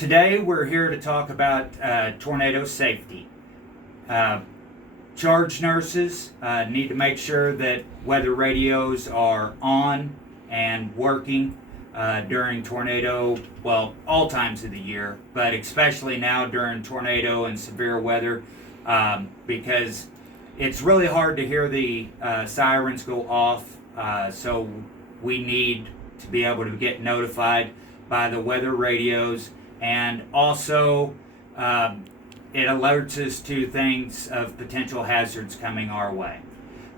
Today we're here to talk about tornado safety. Charge nurses need to make sure that weather radios are on and working during tornado, well, all times of the year, but especially now during tornado and severe weather, because it's really hard to hear the sirens go off, so we need to be able to get notified by the weather radios. And also, it alerts us to things of potential hazards coming our way.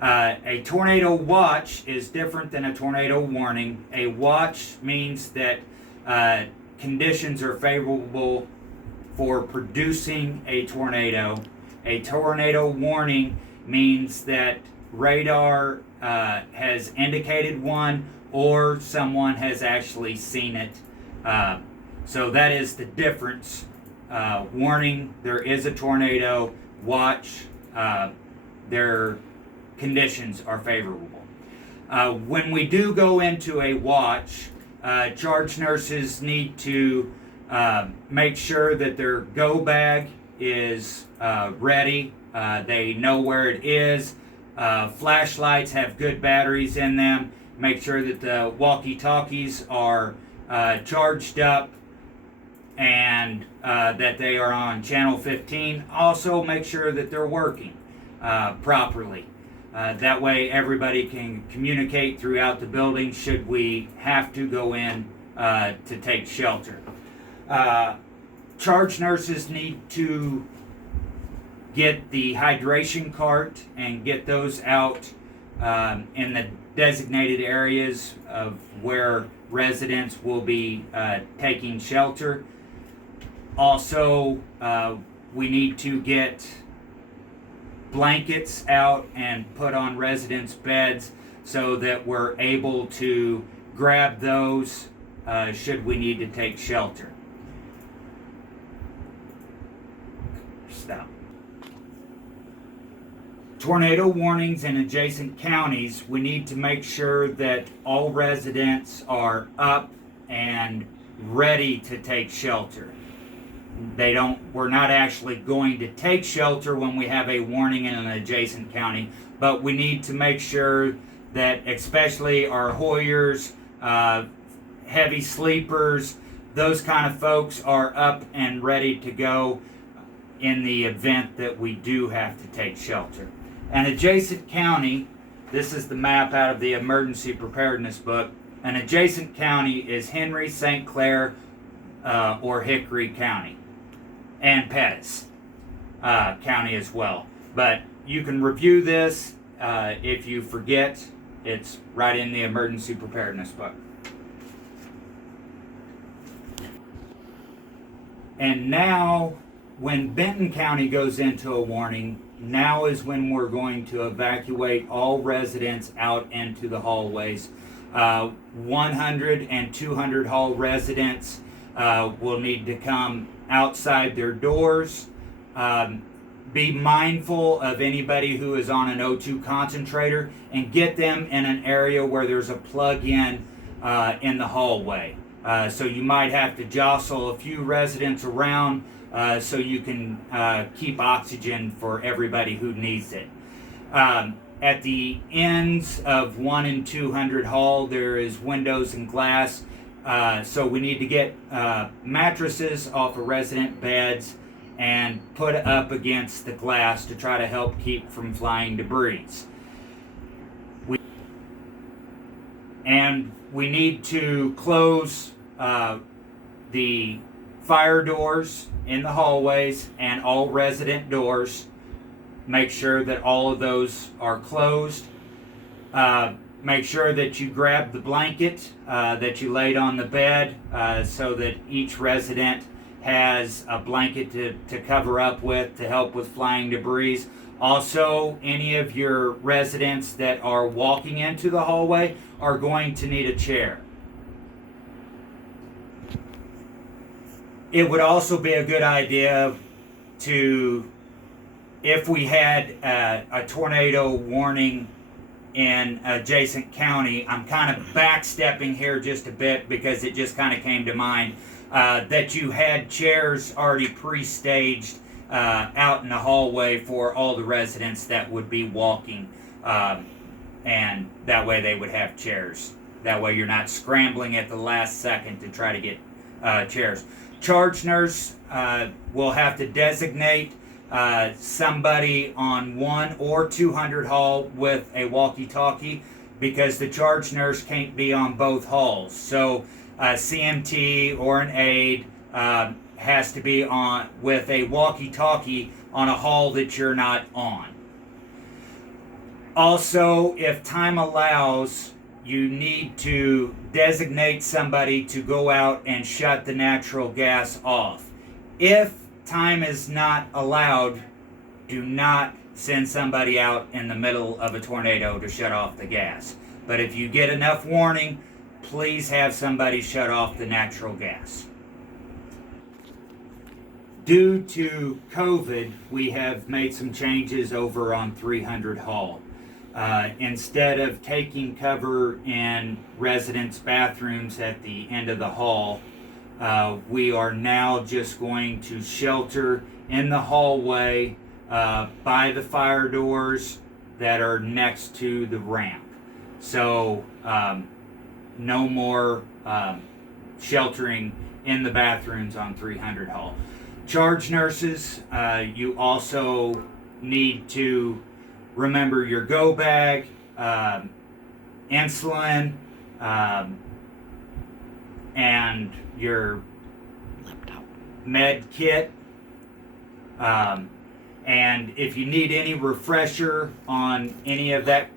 A tornado watch is different than a tornado warning. A watch means that conditions are favorable for producing a tornado. A tornado warning means that radar has indicated one or someone has actually seen it. So that is the difference. Warning, there is a tornado. Watch, their conditions are favorable. When we do go into a watch, charge nurses need to make sure that their go bag is ready. They know where it is. Flashlights have good batteries in them. Make sure that the walkie-talkies are charged up and that they are on channel 15. Also make sure that they're working properly. That way everybody can communicate throughout the building should we have to go in to take shelter. Charge nurses need to get the hydration cart and get those out in the designated areas of where residents will be taking shelter. Also, we need to get blankets out and put on residents' beds so that we're able to grab those should we need to take shelter. Stop. Tornado warnings in adjacent counties, we need to make sure that all residents are up and ready to take shelter. We're not actually going to take shelter when we have a warning in an adjacent county, but we need to make sure that especially our Hoyers, heavy sleepers, those kind of folks are up and ready to go in the event that we do have to take shelter. An adjacent county, this is the map out of the emergency preparedness book. An adjacent county is Henry, St. Clair, or Hickory County, and Pettis County as well. But you can review this if you forget. It's right in the emergency preparedness book. And now, when Benton County goes into a warning, now is when we're going to evacuate all residents out into the hallways. 100 and 200 hall residents will need to come outside their doors. Be mindful of anybody who is on an O2 concentrator and get them in an area where there's a plug-in in the hallway. So you might have to jostle a few residents around so you can keep oxygen for everybody who needs it. At the ends of 1 and 200 hall, there is windows and glass. So we need to get mattresses off of resident beds and put up against the glass to try to help keep from flying debris. We need to close the fire doors in the hallways and all resident doors. Make sure that all of those are closed. Make sure that you grab the blanket that you laid on the bed so that each resident has a blanket to cover up with to help with flying debris. Also, any of your residents that are walking into the hallway are going to need a chair. It would also be a good idea to, if we had a tornado warning in adjacent county. I'm kind of backstepping here just a bit because it just kind of came to mind that you had chairs already pre-staged out in the hallway for all the residents that would be walking, and that way they would have chairs. That way you're not scrambling at the last second to try to get chairs. Charge nurse will have to designate somebody on 1 or 200 hall with a walkie-talkie, because the charge nurse can't be on both halls. So a CMT or an aide has to be on with a walkie-talkie on a hall that you're not on. Also, if time allows, you need to designate somebody to go out and shut the natural gas off. If time is not allowed, do not send somebody out in the middle of a tornado to shut off the gas. But if you get enough warning, please have somebody shut off the natural gas. Due to COVID, we have made some changes over on 300 Hall. Instead of taking cover in residents' bathrooms at the end of the hall, we are now just going to shelter in the hallway by the fire doors that are next to the ramp. So no more sheltering in the bathrooms on 300 Hall. Charge nurses, you also need to remember your go bag, insulin, and your laptop, med kit. And if you need any refresher on any of that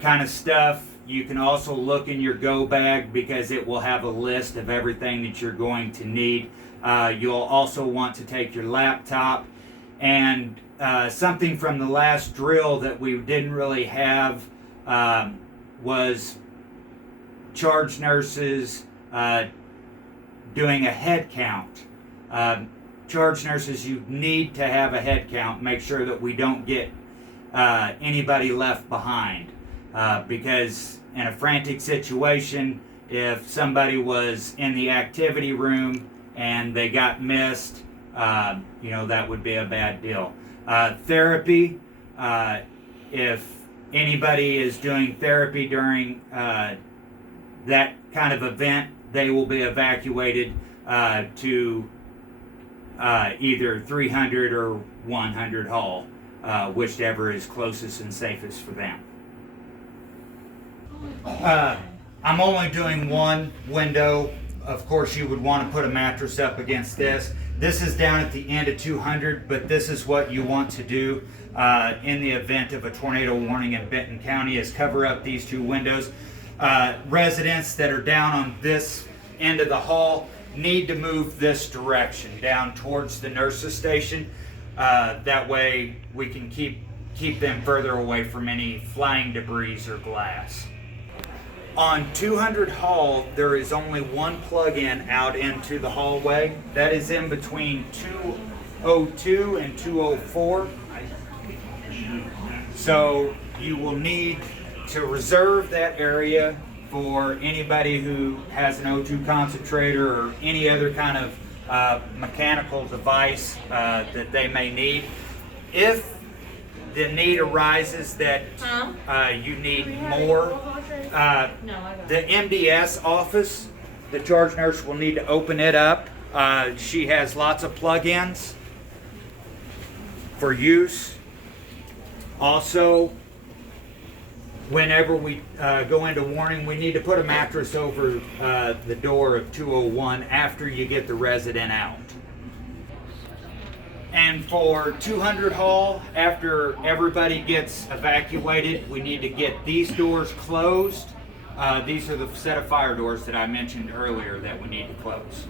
kind of stuff, you can also look in your go bag, because it will have a list of everything that you're going to need. You'll also want to take your laptop, and something from the last drill that we didn't really have was charge nurses doing a head count. Charge nurses, you need to have a head count. Make sure that we don't get anybody left behind, because in a frantic situation, if somebody was in the activity room and they got missed, that would be a bad deal. Therapy, if anybody is doing therapy during that kind of event, they will be evacuated to either 300 or 100 Hall, whichever is closest and safest for them. I'm only doing one window. Of course, you would want to put a mattress up against this. This is down at the end of 200, but this is what you want to do in the event of a tornado warning in Benton County, is cover up these two windows. Residents that are down on this end of the hall need to move this direction, down towards the nurses station. That way we can keep them further away from any flying debris or glass. On 200 Hall, there is only one plug-in out into the hallway. That is in between 202 and 204. So you will need to reserve that area for anybody who has an O2 concentrator or any other kind of mechanical device that they may need. If the need arises that you need more, the MDS office, the charge nurse will need to open it up. She has lots of plug-ins for use. Also, whenever we go into warning, we need to put a mattress over the door of 201 after you get the resident out. And for 200 Hall, after everybody gets evacuated, we need to get these doors closed. These are the set of fire doors that I mentioned earlier that we need to close.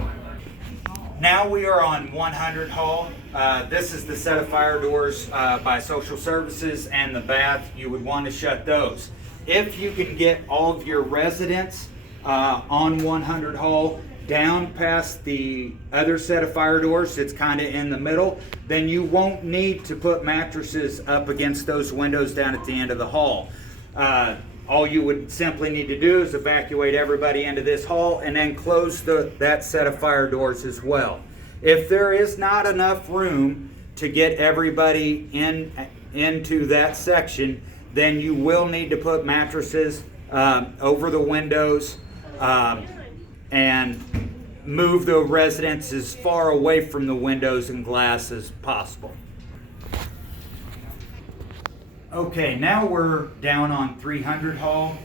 Now we are on 100 Hall. This is the set of fire doors by social services and the bath. You would want to shut those. If you can get all of your residents on 100 Hall down past the other set of fire doors, it's kind of in the middle, then you won't need to put mattresses up against those windows down at the end of the hall. All you would simply need to do is evacuate everybody into this hall and then close that set of fire doors as well. If there is not enough room to get everybody into that section, then you will need to put mattresses over the windows and move the residents as far away from the windows and glass as possible. Okay, now we're down on 300 Hall.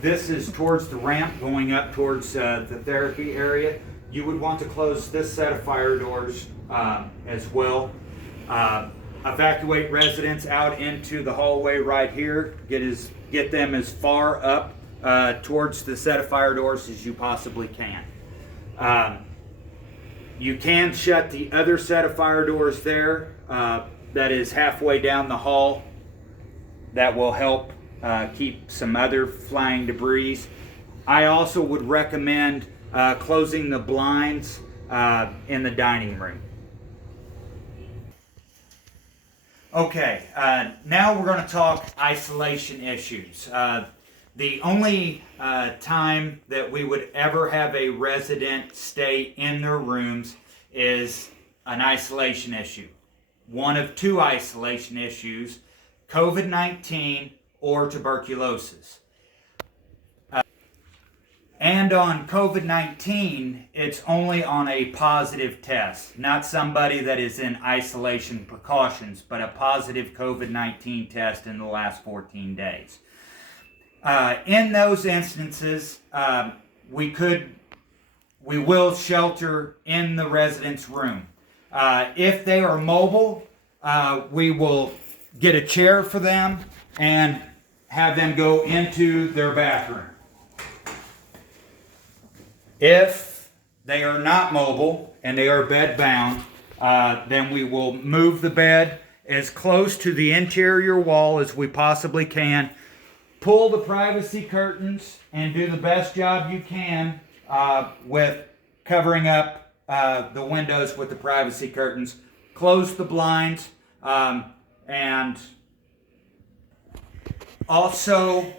This is towards the ramp going up towards the therapy area. You would want to close this set of fire doors as well. Evacuate residents out into the hallway right here. Get them as far up towards the set of fire doors as you possibly can. You can shut the other set of fire doors there that is halfway down the hall. That will help keep some other flying debris. I also would recommend closing the blinds in the dining room. Okay, now we're going to talk isolation issues. The only time that we would ever have a resident stay in their rooms is an isolation issue. One of two isolation issues: COVID-19 or tuberculosis. And on COVID-19, it's only on a positive test, not somebody that is in isolation precautions, but a positive COVID-19 test in the last 14 days. In those instances, we will shelter in the resident's room. If they are mobile, we will get a chair for them and have them go into their bathroom. If they are not mobile and they are bed bound, then we will move the bed as close to the interior wall as we possibly can, pull the privacy curtains, and do the best job you can with covering up the windows with the privacy curtains. Close the blinds, and also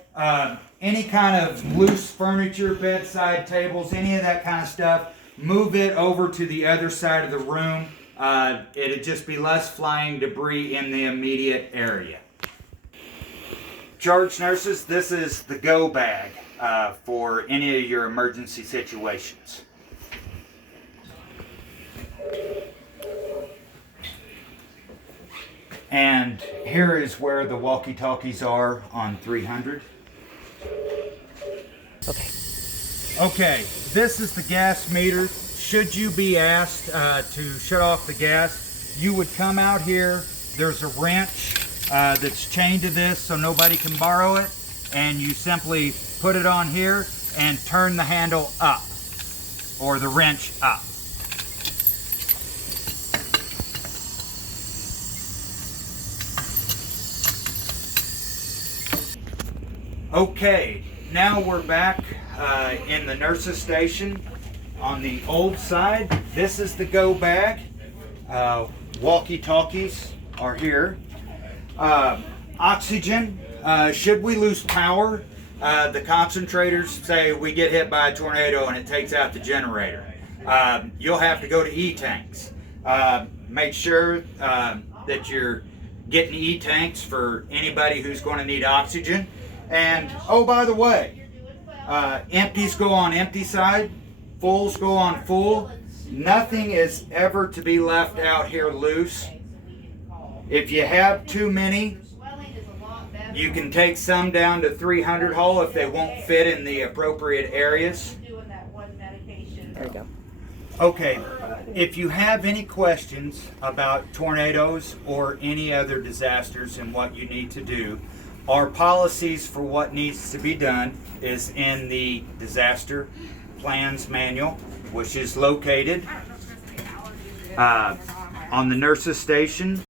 any kind of loose furniture, bedside tables, any of that kind of stuff, move it over to the other side of the room. It'd just be less flying debris in the immediate area. Charge nurses, this is the go bag for any of your emergency situations. And here is where the walkie-talkies are on 300. Okay, this is the gas meter. Should you be asked to shut off the gas, you would come out here. There's a wrench that's chained to this so nobody can borrow it, and you simply put it on here and turn the handle up, or the wrench up. Okay, now we're back in the nurses station on the old side. This is the go bag. Walkie-talkies are here. Oxygen, should we lose power, the concentrators say we get hit by a tornado and it takes out the generator. You'll have to go to E-tanks. Make sure that you're getting E-tanks for anybody who's going to need oxygen. And, oh, by the way, empties go on empty side, fulls go on full. Nothing is ever to be left out here loose. If you have too many, you can take some down to 300 Hall if they won't fit in the appropriate areas. There we go. Okay, if you have any questions about tornadoes or any other disasters and what you need to do, our policies for what needs to be done is in the disaster plans manual, which is located on the nurses station.